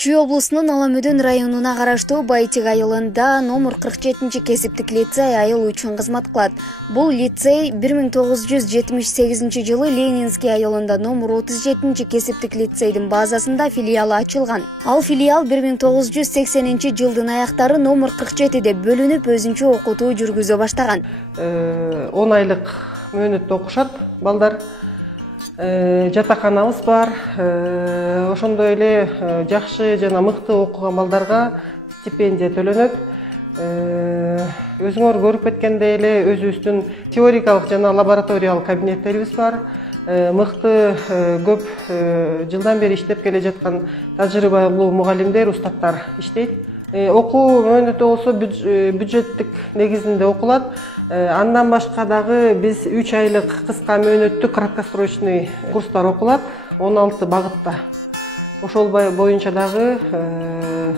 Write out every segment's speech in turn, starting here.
Чүй облусунун Аламөдөн районуна караштуу Байтик айылында номер 47 кесиптик лицей айыл үчүн кызмат кылат. Бул лицей 1978 жылы Ленинский айылында номер 37 кесиптик лицейдин базасында филиалы ачылган. Ал филиал 1980 жылдын аяктары номер 47де бөлүнүп өзүнчө окутуу жүргүзө баштаган. 10 айлык мөөнөттө окушат балдар. Жатаканабыз бар. Ошондой эле жакшы жана мыкты окуган балдарга стипендия төлөнөт. Өзүңөр көрүп кеткендей эле өзүбүздүн теорикалык жана лабораториялык кабинеттерибиз бар. Мыкты көп жылдан бери иштеп келе жаткан тажрыйбалуу мугалимдер, устаттар иштейт. Окуу мөөнөтү болсо бюджеттик негизинде окулат. Андан башка дагы биз 3 айлык кыска мөөнөттүк краткосрочный курстар окулат 16 багытта. Ошол боюнча дагы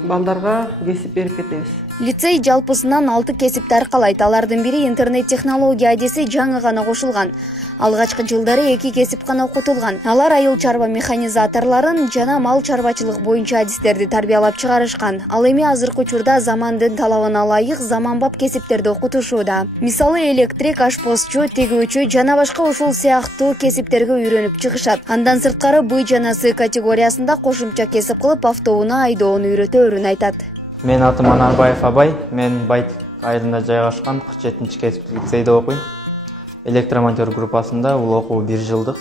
балдарга кесип берип кетебиз. Лицей жалпысынан 6 кесипти аркалайт. Алардын бири интернет технология адиси жаңы гана кошулган. Алгачкы жылдары 2 кесип гана окутулган. Алар айыл чарба механизаторлорун жана мал чарбачылык боюнча адистерди тарбиялап чыгарышкан. Ал эми азыркы учурда замандын талабына ылайык заманбап кесиптерди окутушууда. Мисалы электрик, ашпозчу, тигүүчү жана башка ушул сыяктуу кесиптерге үйрөнүп чыгышат. Андан сырткары Б жана С категориясында кошумча кесип кылып автоунаа айдоону үйрөтөөрүн айтат. Мен атым Анарбаев Абай. Мен Байтик айылында жайгашкан 47 кесиптик лицейде окуйм. Электромонтер группасында бул окуу 1 жылдык.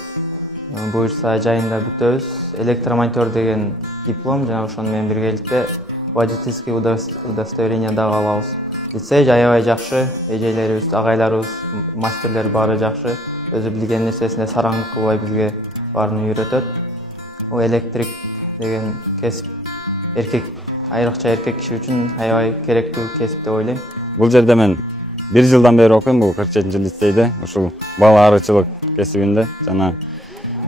Буюрса жайында бүтөбүз. Электромонтер деген диплом жана ошону менен биргеликте водительский удостоверение дагы алабыз. Лицей аябай жакшы, эжелерибиз, агайларыбыз, мастерлер баары жакшы. Өзү билген нерсесине сараңдык кылбай бизге баарын үйрөтөт. Бул электрик деген кесип айрыкча эркек киши үчүн аябай керектүү кесип деп ойлойм. Бул жерде мен 1 жылдан бери окуйм, бул 47 лицейде, ушул бал арычылык кесибинде. Жана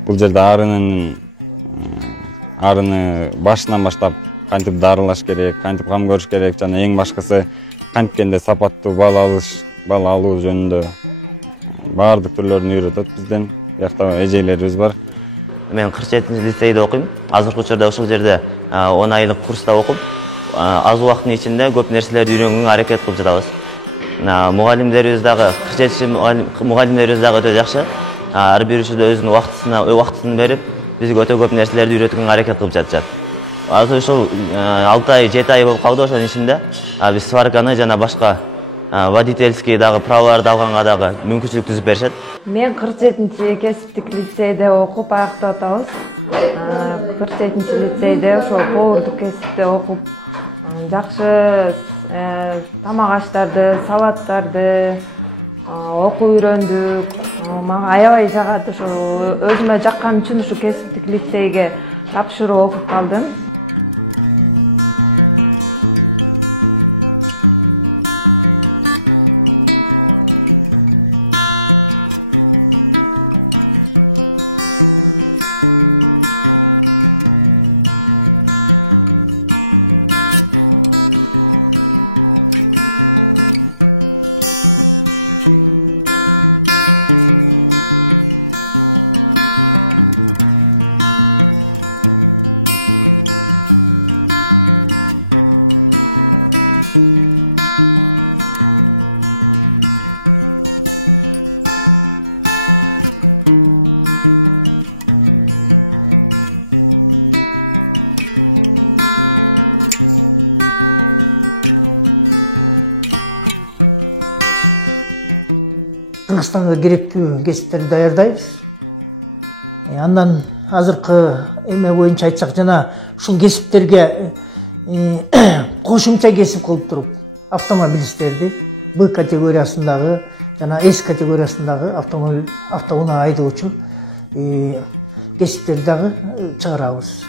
бул жерде арыны башынан баштап кантип дарылаш керек, кантип кам көрүш керек жана эң башкысы канткенде сапаттуу бал алуу жөнүндө баардык түрлөрүн үйрөтөт бизден. Биякта эжелерибиз бар. Мен 47 лицейде окуйм. Азыркы учурда ушул жерде 10 айлык курста окуп, аз убакыттын ичинде көп нерселерди үйрөнгөнгө аракет кылып жатабыз. Мугалимдерибиз дагы 47 мугалимдерибиз дагы өтө жакшы. Ар бирөөсү да өзүнүн убактысын берип, бизге өтө көп нерселерди үйрөткөнгө аракет кылып жатышат. Азыр ушул 6 ай, 7 ай болуп калды, ошонун ичинде биз сварканы жана башка водительский дагы праволарды алганга дагы мүмкүнчүлүк түзүп беришет. Мен 47 кесиптик лицейде окуп аяктап атабыз. 47 лицейде ошол повардык кесипте окуп, жакшы тамак аштарды, салаттарды окуп үйрөндүк. Мага аябай жагат, ошо өзүмө жаккан үчүн ушу кесиптик лицейге тапшырып окуп калдым. Кыргызстанга керектүү кесиптерди даярдайбыз. Андан азыркы эме боюнча айтсак, жана ушул кесиптерге кошумча кесип кылып туруп, автомобилисттерди Б категориясындагы жана С категориясындагы автоунаа айдоочу кесиптерди дагы чыгарабыз.